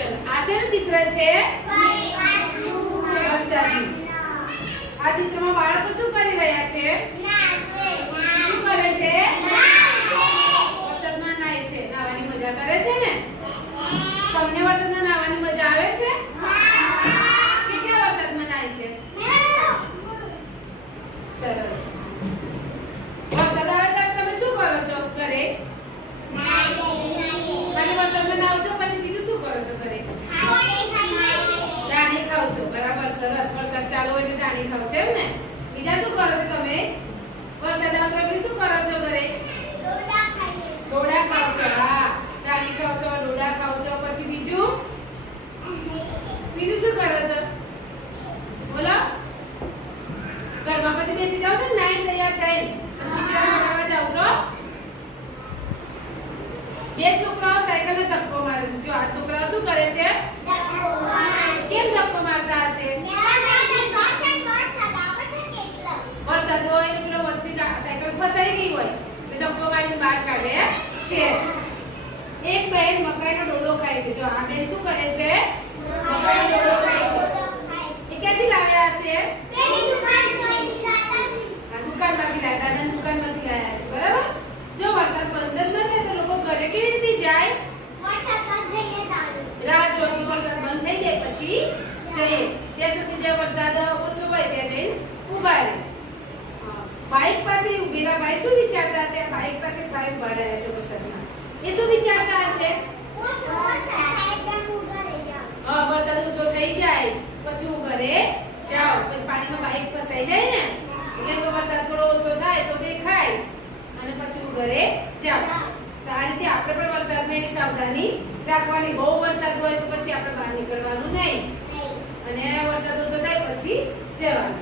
ચલો આ શેનું ચિત્ર છે? વરસાદનું. આ ચિત્રમાં બાળકો શું કરી રહ્યા છે? શું કરે છે? વરસાદમાં નાય છે. નાવાની મજા કરે છે ને? તમને વરસાદમાં નાવાની મજા આવે છે? કેટલા વરસાદમાં નાય છે? સરસ. વરસાદ આવે ત્યારે તમે શું કરો છો ઘરે? ખાલી વરસાદમાં નાવ છો પછી બીજું શું કરો છો ઘરે? દાણી ખાવ છો. બરાબર, સરસ. વરસાદ ચાલુ હોય એટલે દાણી ખાવ છો એમ ને? બીજા શું કરો છો તમે? વરસાદ આવે એટલે શું કરો છો ઘરે? ડોડા ખાવ છો. હા, દાણી ખાવ છો, ડોડા ખાવ છો. પછી બીજું શું કરો છો? બોલો. ઘરમાં પછી બેસી જાવ છો ને નાઈ તૈયાર થઈ બીજી વાર ભણવા જાવ છો? બે છોકરાઓ સાયકલને ધક્કો મારે છે. જો આ છોકરાઓ શું કરે છે? કેમ ધક્કો મારતા હશે? વરસાદ હોય એટલે પેલો વચ્ચે સાયકલ ફસાઈ ગઈ હોય એટલે ધક્કો મારીને બહાર કાઢે છે. એક બહેન મકાઈનો ડોડો ખાય છે. જો આ બેન શું કરે છે? મકાઈનો ડોડો ખાય છે. એ ક્યાંથી લાવ્યા હશે? દુકાનમાંથી લાવ્યા. દાદાની દુકાનમાંથી લાવ્યા હશે. બરાબર. જો વરસાદ બંધ ન થાય તો લોકો ઘરે કેવી રીતે જાય? રાહ જોઈ વરસાદ બંધ થઈ જાય પછી જઈએ. ત્યાં સુધી જે વરસાદ ઓછો હોય ત્યાં જઈને ઊભા રહે. બાઇક પાસે ઉભેલા ભાઈ શું વિચારતા હશે? બાઇક પાસે ભાઈ ઉભા રહ્યા છે વરસાદમાં. એ શું વિચારતા હશે? વરસાદ ઓછો થઈ જાય પછી હું ઘરે જાઉં. તો પાણીમાં બાઇક ફસાઈ જાય ને એટલે વરસાદ થોડો ઓછો થાય તો દેખાય અને પછી હું ઘરે જાઉં. તો આ રીતે આપણે પણ વરસાદને સાવધાની રાખવાની. બહુ વરસાદ હોય તો પછી આપણે બહાર નીકળવાનું નહીં અને વરસાદ ઓછો થાય પછી જવાનું.